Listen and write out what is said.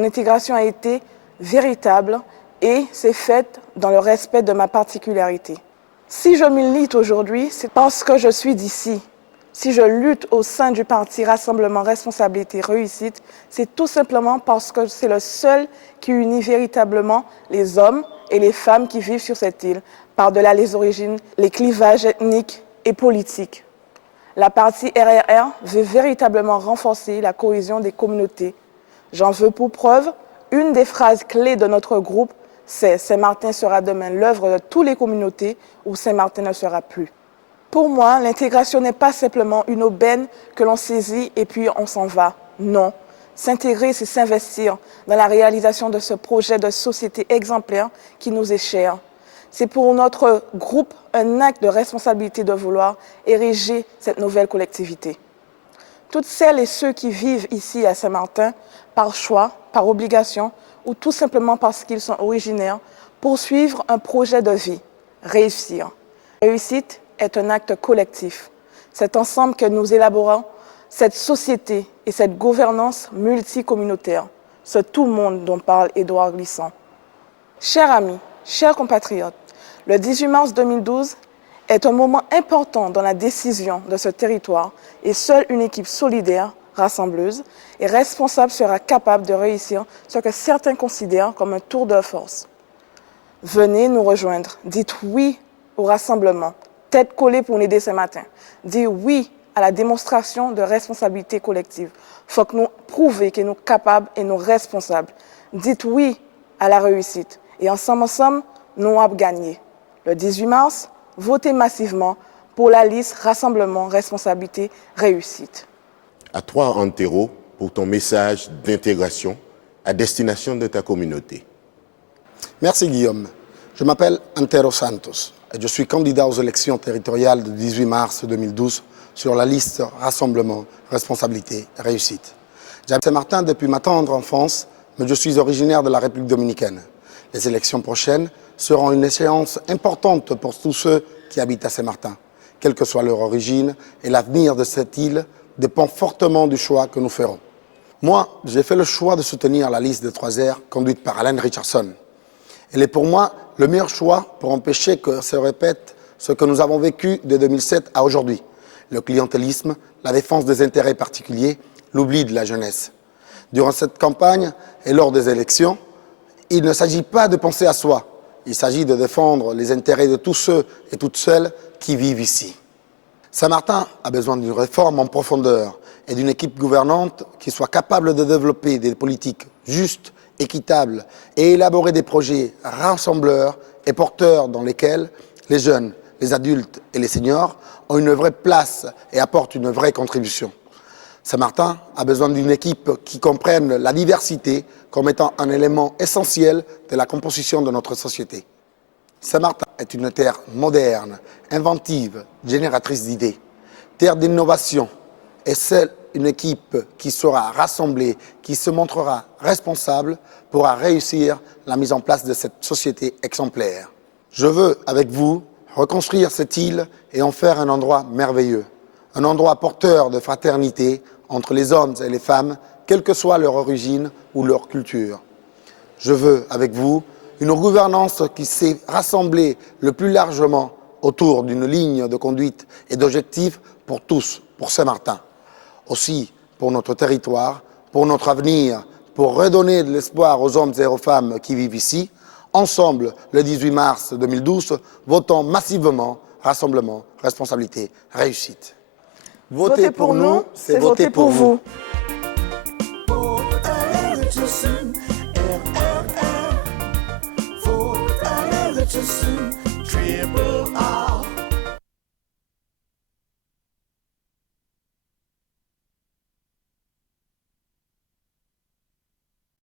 Mon intégration a été véritable et s'est faite dans le respect de ma particularité. Si je milite aujourd'hui, c'est parce que je suis d'ici. Si je lutte au sein du parti Rassemblement, Responsabilité, Réussite, c'est tout simplement parce que c'est le seul qui unit véritablement les hommes et les femmes qui vivent sur cette île, par-delà les origines, les clivages ethniques et politiques. La partie RRR veut véritablement renforcer la cohésion des communautés. J'en veux pour preuve, une des phrases clés de notre groupe, c'est « Saint-Martin sera demain l'œuvre de toutes les communautés où Saint-Martin ne sera plus ». Pour moi, l'intégration n'est pas simplement une aubaine que l'on saisit et puis on s'en va. Non. S'intégrer, c'est s'investir dans la réalisation de ce projet de société exemplaire qui nous est cher. C'est pour notre groupe un acte de responsabilité de vouloir ériger cette nouvelle collectivité. Toutes celles et ceux qui vivent ici à Saint-Martin, par choix, par obligation ou tout simplement parce qu'ils sont originaires, poursuivre un projet de vie, réussir. Réussite est un acte collectif. C'est ensemble que nous élaborons cette société et cette gouvernance multicommunautaire, ce tout le monde dont parle Édouard Glissant. Chers amis, chers compatriotes, le 18 mars 2012 est un moment important dans la décision de ce territoire et seule une équipe solidaire, rassembleuse et responsable sera capable de réussir ce que certains considèrent comme un tour de force. Venez nous rejoindre, dites oui au rassemblement, tête collée pour aider ce matin. Dites oui à la démonstration de responsabilité collective. Il faut que nous prouvions que nous sommes capables et nous responsables. Dites oui à la réussite. Et ensemble, nous avons gagné. Le 18 mars, votez massivement pour la liste Rassemblement, Responsabilité, Réussite. À toi, Antero, pour ton message d'intégration à destination de ta communauté. Merci Guillaume. Je m'appelle Antero Santos et je suis candidat aux élections territoriales du 18 mars 2012 sur la liste Rassemblement, Responsabilité, Réussite. J'habite Saint-Martin depuis ma tendre enfance, mais je suis originaire de la République dominicaine. Les élections prochaines seront une échéance importante pour tous ceux qui habitent à Saint-Martin. Quelle que soit leur origine et l'avenir de cette île dépend fortement du choix que nous ferons. Moi, j'ai fait le choix de soutenir la liste des 3 R conduite par Alan Richardson. Elle est pour moi le meilleur choix pour empêcher que se répète ce que nous avons vécu de 2007 à aujourd'hui. Le clientélisme, la défense des intérêts particuliers, l'oubli de la jeunesse. Durant cette campagne et lors des élections, il ne s'agit pas de penser à soi. Il s'agit de défendre les intérêts de tous ceux et toutes celles qui vivent ici. Saint-Martin a besoin d'une réforme en profondeur et d'une équipe gouvernante qui soit capable de développer des politiques justes, équitables et élaborer des projets rassembleurs et porteurs dans lesquels les jeunes, les adultes et les seniors ont une vraie place et apportent une vraie contribution. Saint-Martin a besoin d'une équipe qui comprenne la diversité comme étant un élément essentiel de la composition de notre société. Saint-Martin est une terre moderne, inventive, génératrice d'idées, terre d'innovation et seule une équipe qui sera rassemblée, qui se montrera responsable, pourra réussir la mise en place de cette société exemplaire. Je veux, avec vous, reconstruire cette île et en faire un endroit merveilleux, un endroit porteur de fraternité entre les hommes et les femmes, quelle que soit leur origine ou leur culture. Je veux, avec vous, une gouvernance qui sait rassembler le plus largement autour d'une ligne de conduite et d'objectifs pour tous, pour Saint-Martin. Aussi, pour notre territoire, pour notre avenir, pour redonner de l'espoir aux hommes et aux femmes qui vivent ici, ensemble, le 18 mars 2012, votons massivement Rassemblement, Responsabilité, Réussite. Voter pour nous, c'est voter pour vous. Triple R.